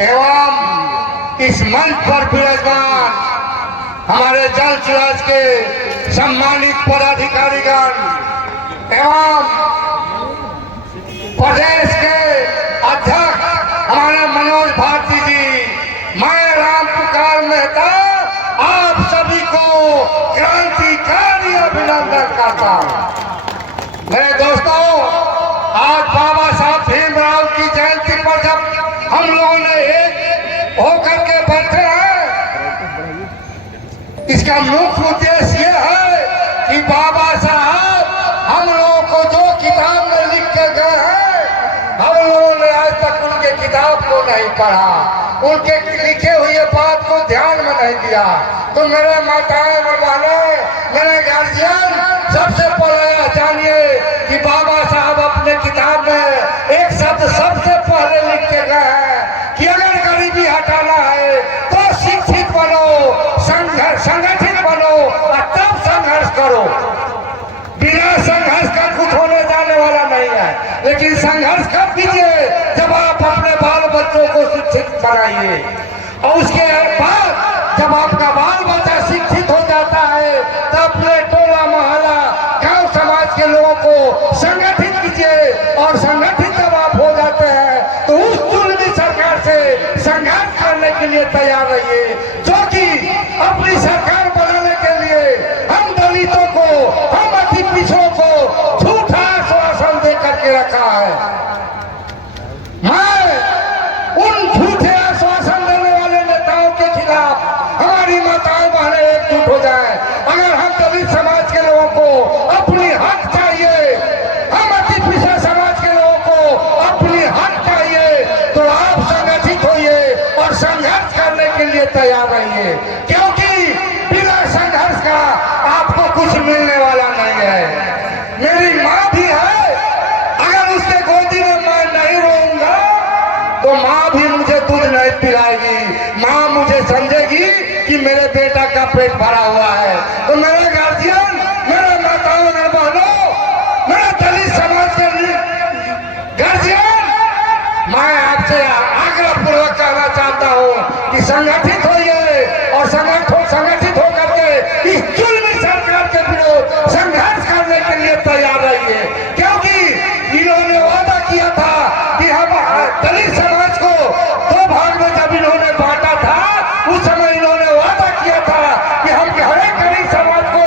एवं इस मंच पर विराजमान हमारे जल सूरज के सम्मानित पदाधिकारीगण एवं प्रदेश के अध्यक्ष हमारे मनोज भारती जी, मैं राम पुकार मेहता आप सभी को क्रांतिकारी अभिनंदन करता हूँ। मेरे दोस्तों, आज बाबा साहब भीमराव की जयंती पर जब हम लोगों ने एक होकर के बैठे हैं, इसका मुख्य उद्देश्य ये है कि बाबा साहब हम लोगों को जो किताब में लिख के गए हैं, हम लोगों ने आज तक उनके किताब को नहीं पढ़ा, उनके लिखे हुए बात को ध्यान में नहीं दिया। तो मेरे माताएं बहने, मेरे गार्जियन, सबसे पहले जानिए कि बाबा साहब अपने किताब में एक शब्द सबसे पहले लिख के गए हैं कि अगर गरीबी हटाना है तो शिक्षित बनो, संगठित बनो और तब संघर्ष करो। बिना संघर्ष का कुछ होने जाने वाला नहीं है, लेकिन संघर्ष कब कीजिए जब आप अपने बाल बच्चों को शिक्षित बनाइए, और उसके बाद जब आपका बाल बच्चा शिक्षित हो जाता है तो अपने टोला मोहल्ला गांव समाज के लोगों को संगठित कीजिए, और संगठित जब आप हो जाते हैं तो उस जुल्मी सरकार से संघर्ष करने के लिए तैयार रहिए, जो कि अपनी सरकार बनाने के लिए हम दलितों को, हम अति पिछड़ों को झूठा आश्वासन दे करके रखा है। मैं उन झूठे आश्वासन देने वाले नेताओं के खिलाफ हमारी माताएं बहनें एकजुट हो जाए। अगर हम दलित समाज के लोगों को अपनी हक चाहिए, हम अति पिछड़े समाज के लोगों को अपनी हक चाहिए, तो आप संगठित होइए और संघर्ष करने के लिए तैयार रहिए, क्योंकि बिना संघर्ष का आपको कुछ मिलने वाला नहीं है। मेरी माँ भी है, अगर उसके गोदी में मैं नहीं रहूंगा तो माँ भी मुझे दूध नहीं पिलाएगी, माँ मुझे समझेगी कि मेरे बेटा का पेट भरा हुआ है। तो मेरे गार्जियन, मेरे माताओं, मेरे बहनों, मेरे दलित समाज के गार्जियन, मैं आपसे आग्रह पूर्वक कहना चाहता हूँ कि संगठित होइए और संगठित होकर के इस जुल्मी सरकार के विरोध संघर्ष करने के लिए तैयार रहिए, क्योंकि इन्होंने वादा किया था कि हम दलित समाज को दो भाग में जब इन्होंने बांटा था, उस समय इन्होंने वादा किया था कि हम हर एक दलित समाज को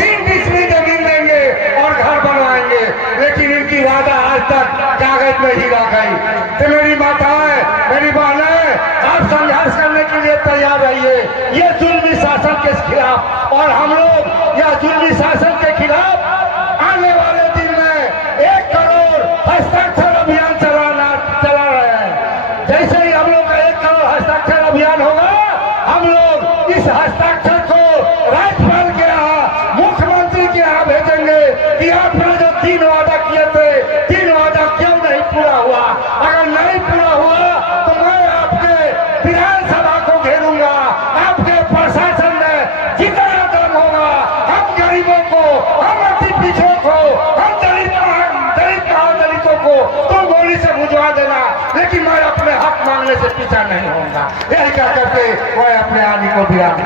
3 डिसमिल जमीन देंगे और घर बनवाएंगे, लेकिन इनकी वादा आज तक कागज में ही रह गई। तो मेरी माताएं, मेरी बहनें, आप संघर्ष करने के लिए तैयार रहिए ये जुल्मी शासन के खिलाफ, और हम लोग यह जुल्मी शासन के खिलाफ आने वाले दिन में 1 करोड़ हस्ताक्षर अभियान चला रहे हैं। जैसे ही हम लोग का 1 करोड़ हस्ताक्षर अभियान होगा, हम लोग इस हस्ताक्षर को राज्यपाल के यहाँ, मुख्यमंत्री के यहाँ भेजेंगे कि आपने जो 3 वादा किए थे, 3 वादा क्यों नहीं पूरा हुआ। अगर नहीं पूरा हुआ तो मैं आपके विधानसभा को घेरूंगा, आपके प्रशासन में जितना दम होगा, हम गरीबों को, हम अति पिछड़ों को, हम दलितों को तुम गोली से बुझवा देना, लेकिन मैं अपने हक मांगने से पीछा नहीं होऊंगा। यही कह करके वह अपने आदमी को विराम